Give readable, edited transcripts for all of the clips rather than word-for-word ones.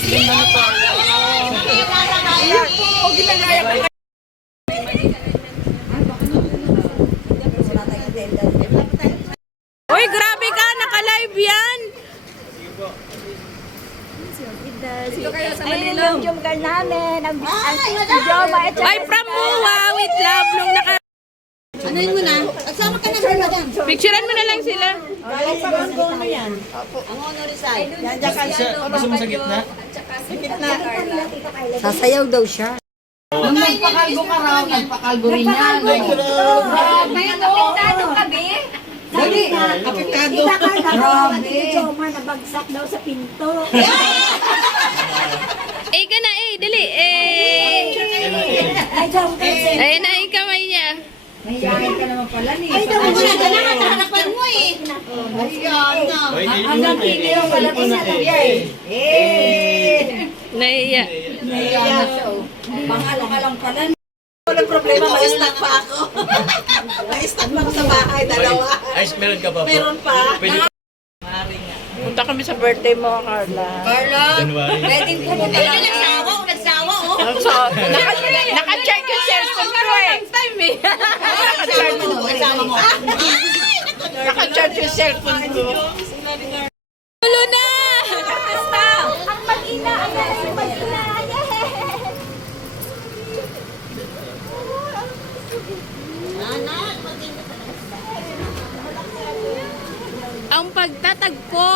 Uy, grabe ka! Naka-live yan! Dito kayo sa Manila. Ayun yung lugar namin. Ang Joma at Ay, from Muwa! Wait, love! Nung naka... Ano yun mo na? Agsama ka na sir, madam. Picturean mo na lang sila. Galing pa ang gono yan. Ang honor side. Yan, dyan ka siya. Gusto mo sa gitna? Sa gitna. sasayaw daw siya. Nung nagpakalbo ka raw, nagpakalbo rin yan. May apektado kami. Dali, apektado. Grabe. Joma nabagsak daw sa pinto. Eh ka na eh, dali eh. Ay, Joma. Ayun na yung kamay niya. Mahihayin ka naman pala ni. Ay, daw mo na kailangan sa harapan mo eh. Mahihayin na. Hanggang kili yung palapis na tayo eh. Nahiya. Mahihayin na siya. Pangalan ka lang pala. Walang problema, ma-stack pa ako. Ma-stack pa ako sa bahay, dalawa. Ay, meron ka pa po? Meron pa. Pwede pa. Punta kami sa birthday mo, Carla. Carla, January. pwedeng pumunta lang. Nagsawa, oh. Naka-charge yung cellphone ko eh. Time eh. Nagsawa mo. Naka-charge yung cellphone ko. Tulo na! Ang mag-ina, ang mag-ina. Ang pagtatagpo.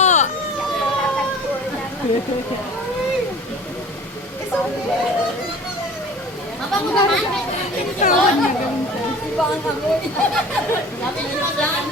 Mabango naman. Ibang amoy. Sabi nyo lang.